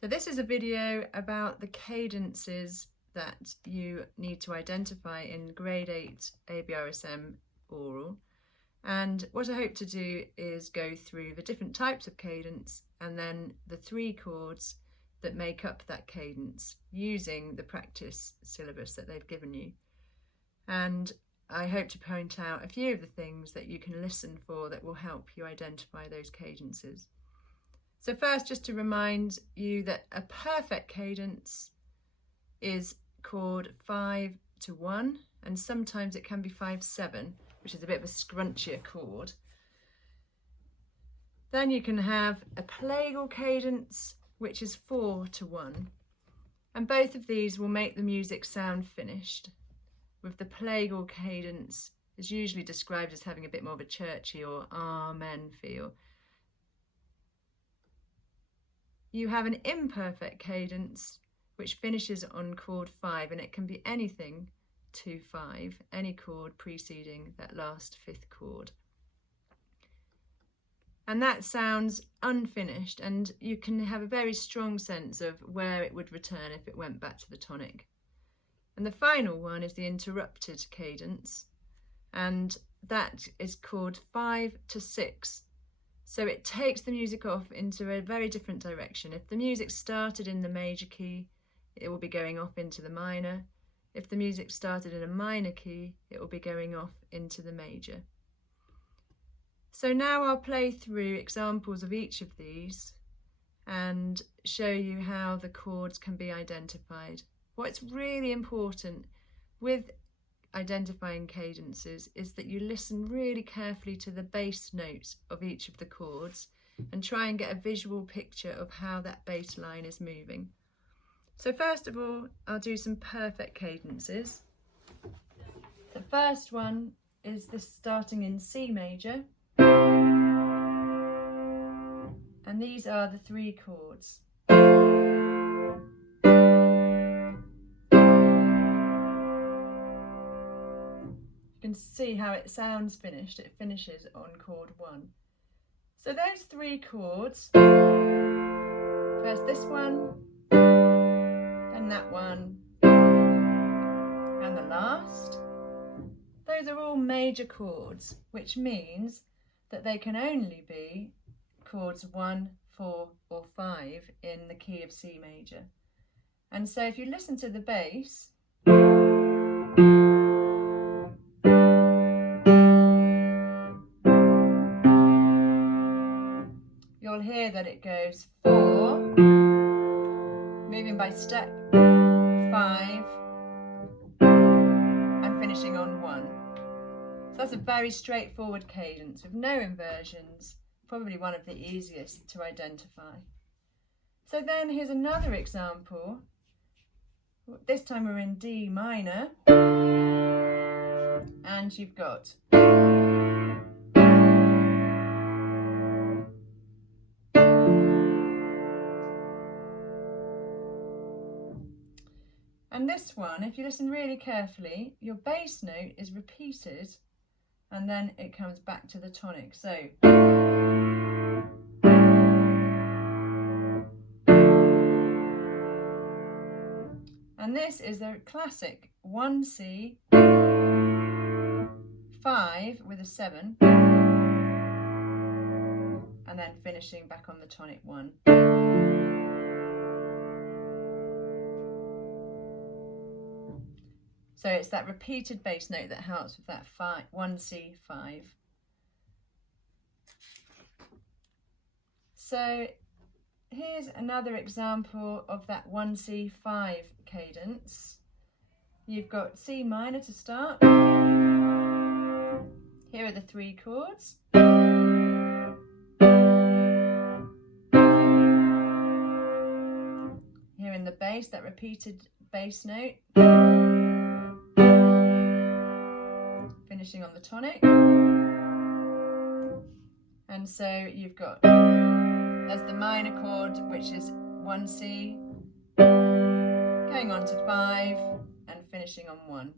So this is a video about the cadences that you need to identify in Grade 8 ABRSM Aural. And what I hope to do is go through the different types of cadence and then the 3 chords that make up that cadence using the practice syllabus that they've given you. And I hope to point out a few of the things that you can listen for that will help you identify those cadences. So first, just to remind you that a perfect cadence is chord 5-1, and sometimes it can be 5-7, which is a bit of a scrunchier chord. Then you can have a plagal cadence, which is 4-1, and both of these will make the music sound finished, with the plagal cadence is usually described as having a bit more of a churchy or amen feel. You have an imperfect cadence which finishes on chord 5, and it can be anything to 5, any chord preceding that last 5th chord. And that sounds unfinished, and you can have a very strong sense of where it would return if it went back to the tonic. And the final one is the interrupted cadence, and that is chord 5-6. So it takes the music off into a very different direction. If the music started in the major key, it will be going off into the minor. If the music started in a minor key, it will be going off into the major. So now I'll play through examples of each of these and show you how the chords can be identified. What's really important with identifying cadences is that you listen really carefully to the bass notes of each of the chords and try and get a visual picture of how that bass line is moving. So first of all, I'll do some perfect cadences. The first one is this starting in C major, and these are the 3 chords. You can see how it sounds finished. It finishes on chord 1. So those 3 chords, first this one, then that one, and the last, those are all major chords, which means that they can only be chords 1, 4 or 5 in the key of C major. And so if you listen to the bass, you'll hear that it goes 4, moving by step, 5, and finishing on 1. So that's a very straightforward cadence with no inversions, probably one of the easiest to identify. So then here's another example. This time we're in D minor, and you've got and this one, if you listen really carefully, your bass note is repeated and then it comes back to the tonic. So and this is a classic 1C, 5 with a 7, and then finishing back on the tonic 1. So it's that repeated bass note that helps with that 1C, 5. So here's another example of that 1C, 5 cadence. You've got C minor to start. Here are the 3 chords. Here in the bass, that repeated bass note. Finishing on the tonic. And so you've got, there's the minor chord, which is 1C, going on to 5 and finishing on 1.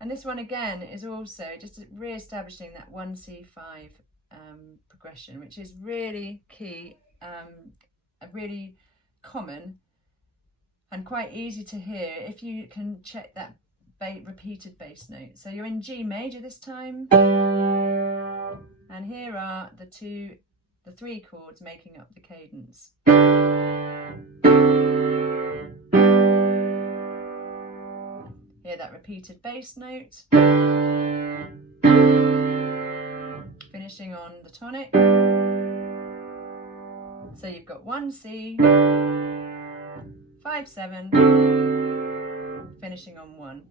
And this one again is also just re-establishing that 1C5 progression, which is really key, really common and quite easy to hear if you can check that repeated bass note. So you're in G major this time, and here are the three chords making up the cadence. Hear that repeated bass note, finishing on the tonic. So you've got 1 C, 5 7, finishing on 1.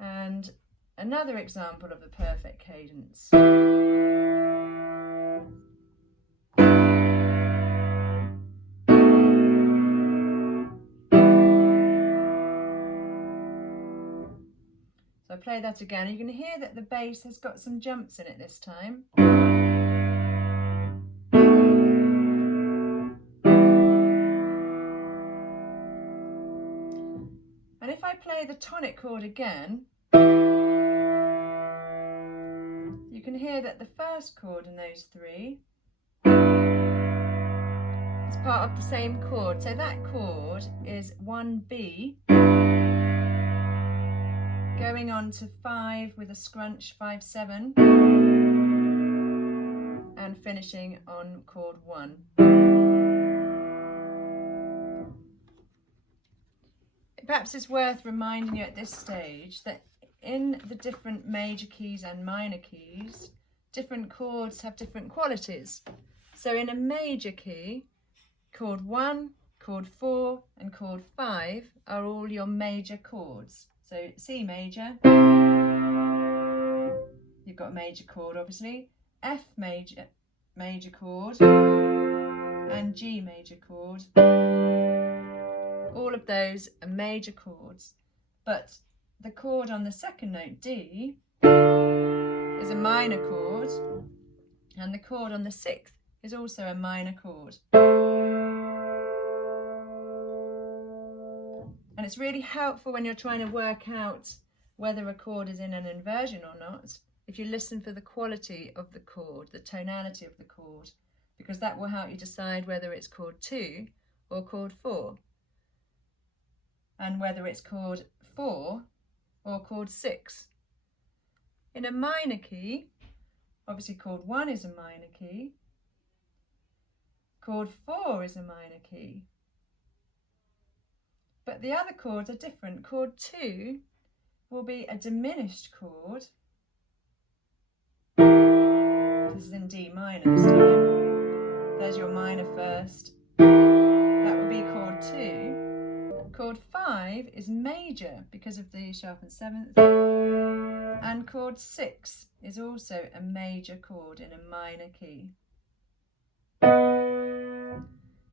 And another example of a perfect cadence. So I play that again. You can hear that the bass has got some jumps in it this time. And if I play the tonic chord again, you can hear that the first chord in those three is part of the same chord. So that chord is 1B, going on to 5 with a scrunch, 5 7, and finishing on chord 1. Perhaps it's worth reminding you at this stage that in the different major keys and minor keys, different chords have different qualities. So in a major key, chord 1, chord 4 and chord 5 are all your major chords. So C major, you've got a major chord obviously, F major chord, and G major chord. All of those are major chords, but the chord on the second note, D, is a minor chord, and the chord on the sixth is also a minor chord. And it's really helpful when you're trying to work out whether a chord is in an inversion or not, if you listen for the quality of the chord, the tonality of the chord, because that will help you decide whether it's chord 2 or chord 4, and whether it's chord 4 or chord 6. In a minor key, obviously chord 1 is a minor key, chord 4 is a minor key, but the other chords are different. Chord 2 will be a diminished chord. This is in D minor this time. There's your minor first. That would be chord 2. Chord 5 is major because of the sharpened 7th. And chord 6 is also a major chord in a minor key.